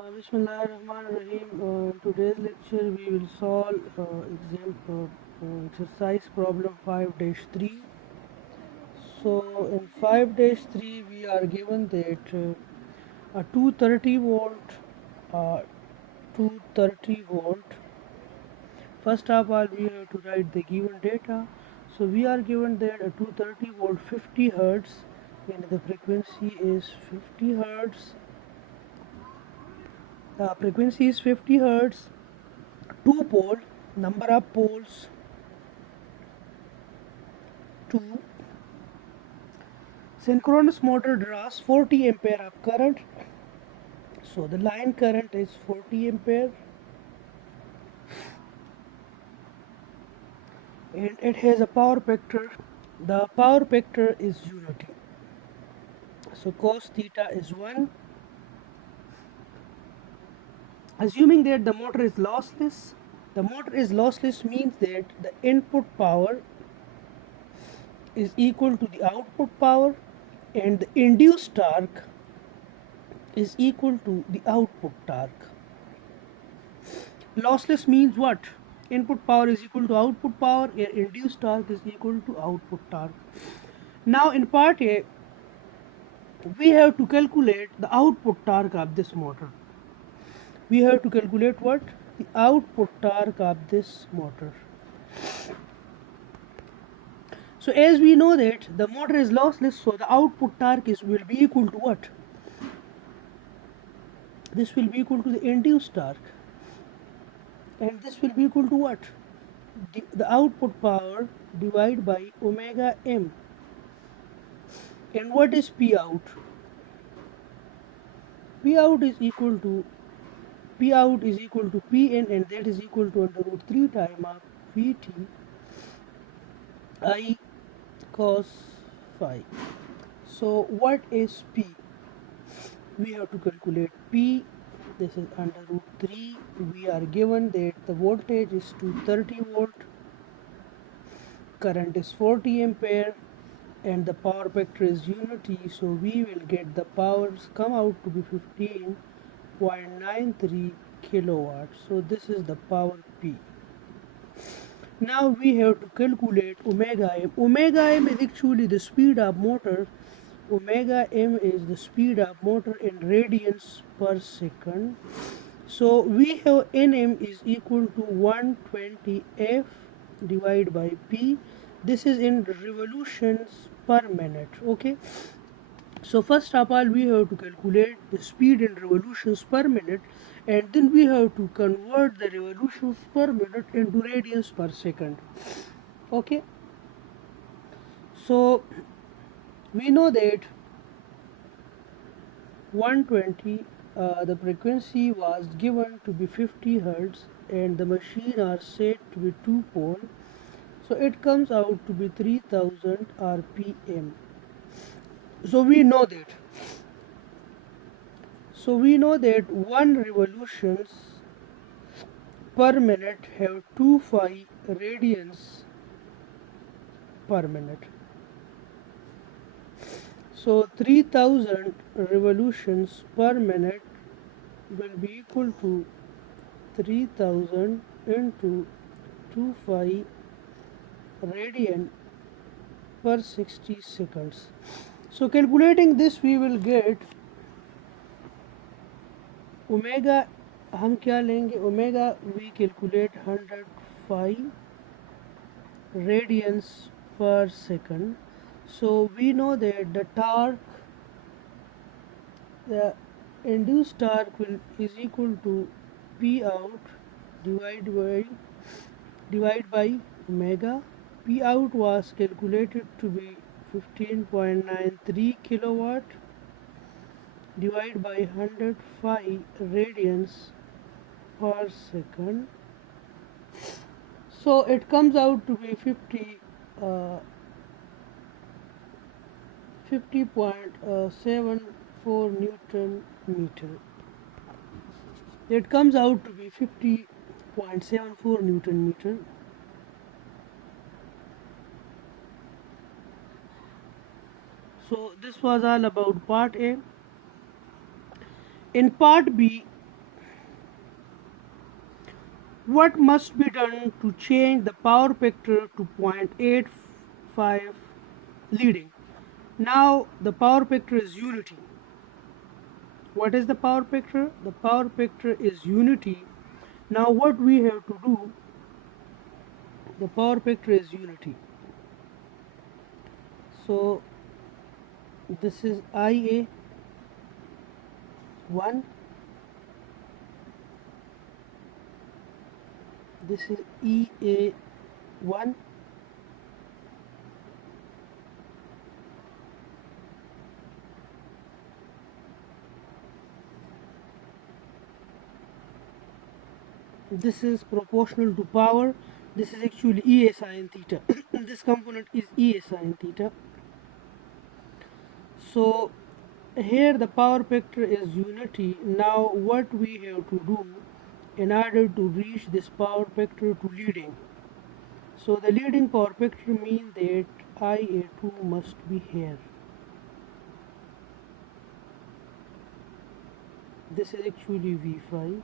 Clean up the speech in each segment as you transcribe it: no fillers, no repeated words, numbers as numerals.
Bismillahirrahmanirrahim. In today's lecture, we will solve exercise problem 5-3. So, in 5-3, we are given that a 230 volt, uh, 230 volt. First of all, we have to write the given data. So, we are given that a 230 volt 50 hertz, and the frequency is 50 hertz. The frequency is 50 hertz. Two pole, number of poles 2. Synchronous motor draws 40 ampere of current. So the line current is 40 ampere and it has a power factor. The power factor is unity. So cos theta is 1. Assuming that the motor is lossless, the motor is lossless means that the input power is equal to the output power and the induced torque is equal to the output torque. Lossless means what? Input power is equal to output power and induced torque is equal to output torque. Now in part A, we have to calculate the output torque of this motor. We have to calculate what? The output torque of this motor. So as we know that the motor is lossless, so the output torque will be equal to what? This will be equal to the induced torque. And this will be equal to what? The output power divided by omega m. And what is P out? P out is equal to Pn, and that is equal to under root 3 time of Vt I cos phi. So what is P? We have to calculate P. This is under root 3. We are given that the voltage is 230 volt, current is 40 ampere, and the power factor is unity. So we will get the powers come out to be 15.93 kilowatts. So this is the power P. Now we have to calculate omega m. Omega m is actually the speed of motor. Omega m is the speed of motor in radians per second. So we have Nm is equal to 120 F divided by P. This is in revolutions per minute. Okay. So first of all, we have to calculate the speed in revolutions per minute, and then we have to convert the revolutions per minute into radians per second. Okay. So we know that 120, the frequency was given to be 50 hertz, and the machine are set to be 2 pole. So it comes out to be 3000 rpm. So we know that. So we know that 1 revolutions per minute have 2 phi radians per minute. So 3000 revolutions per minute will be equal to 3000 into 2 phi radian per 60 seconds. So calculating this, we will get omega. हम क्या लेंगे? Omega we calculate 100 phi radians per second. So we know that the torque, the induced torque is equal to P out divided by omega. P out was calculated to be 15.93 kilowatt divided by 100 phi radians per second. So it comes out to be 50.74 Newton meter. It comes out to be 50.74 Newton meter. So this was all about part A. In part B, what must be done to change the power factor to 0.85 leading? Now the power factor is unity. What is the power factor? The power factor is unity. Now what we have to do, the power factor is unity. So this is IA 1, this is EA 1, this is proportional to power, this is actually EA sine theta. This component is EA sine theta. So here the power factor is unity. Now what we have to do in order to reach this power factor to leading? So the leading power factor means that IA2 must be here. This is actually V5.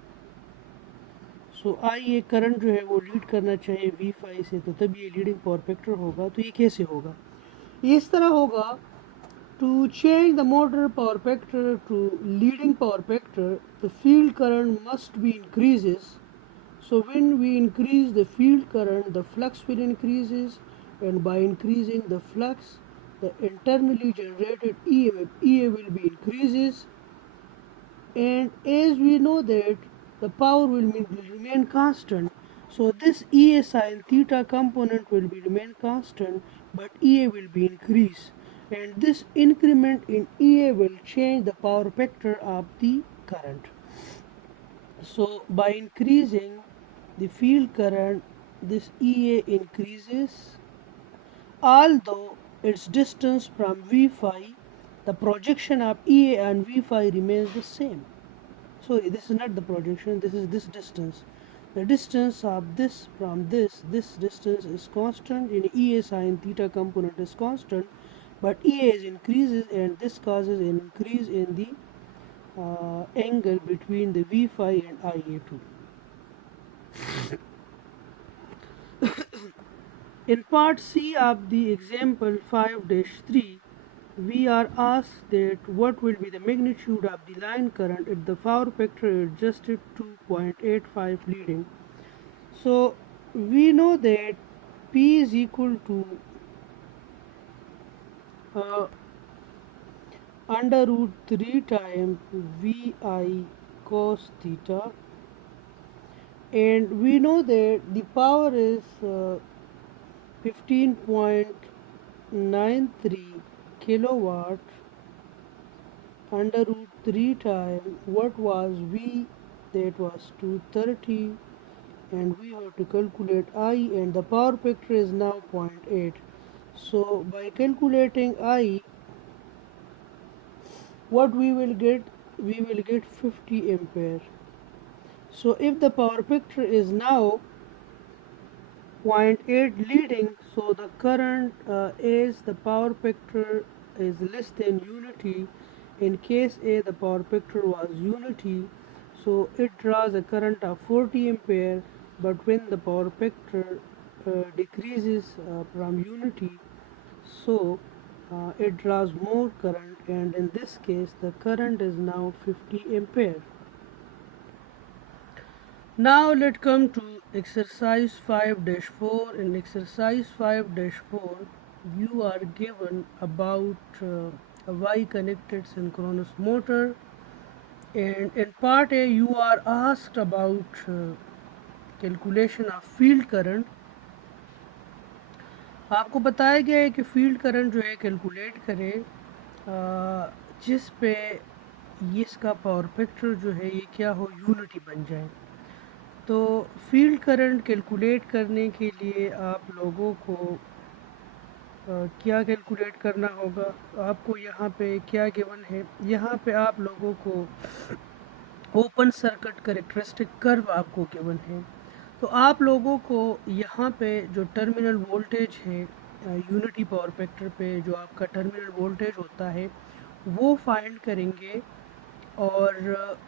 सो ये current जो है वो lead करना चाहिए V5 से, तो तब ये लीडिंग पावर फैक्टर होगा. तो ये कैसे होगा? इस तरह होगा. To change the motor power factor to leading power factor, the field current must be increases. So when we increase the field current, the flux will increases, and by increasing the flux, the internally generated EMF EA will be increases. And as we know that the power will remain constant, so this EA sin theta component will be remain constant, but EA will be increased, and this increment in EA will change the power factor of the current. So by increasing the field current, this EA increases, although its distance from V5, the projection of EA and V5 remains the same. Sorry, this is not the projection, this is this distance. The distance of this from this distance is constant, in EA sin theta component is constant, but EA is increases, and this causes an increase in the angle between the V5 and IA2. In part C of the example 5-3, we are asked that what will be the magnitude of the line current if the power factor is adjusted to 0.85 leading. So we know that P is equal to under root 3 times VI cos theta, and we know that the power is 15.93 kilowatt under root 3 times what was V, that was 230, and we have to calculate I, and the power factor is now 0.8. So by calculating I, what we will get? We will get 50 ampere. So if the power factor is now 0.8 leading, so the current is the power factor is less than unity. In case A, the power factor was unity, so it draws a current of 40 ampere, but when the power factor decreases from unity, so it draws more current, and in this case the current is now 50 ampere. Now let's come to exercise 5-4. In exercise 5-4, you are given about a Y-connected synchronous motor, and in part A you are asked about calculation of field current. आपको बताया गया है कि field current जो है calculate करें जिस पे इसका पावर फैक्टर जो है ये क्या हो, यूनिटी बन जाए. तो फील्ड करंट कैलकुलेट करने के लिए आप लोगों को क्या कैलकुलेट करना होगा? आपको यहाँ पे क्या गिवन है? यहाँ पे आप लोगों को ओपन सर्किट कैरेक्टरिस्टिक कर्व आपको गिवन है. तो आप लोगों को यहाँ पे जो टर्मिनल वोल्टेज है यूनिटी पावर फैक्टर पे जो आपका टर्मिनल वोल्टेज होता है वो फाइंड करेंगे, और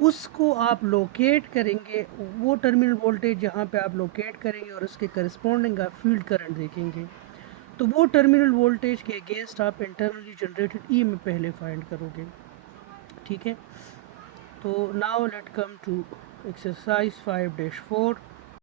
उसको आप लोकेट करेंगे, वो टर्मिनल वोल्टेज जहाँ पे आप लोकेट करेंगे और उसके करस्पॉन्डिंग आप फील्ड करंट देखेंगे, तो वो टर्मिनल वोल्टेज के अगेंस्ट आप इंटरनली जनरेटेड ई में पहले फाइंड करोगे। ठीक है, तो now let come to exercise 5-4।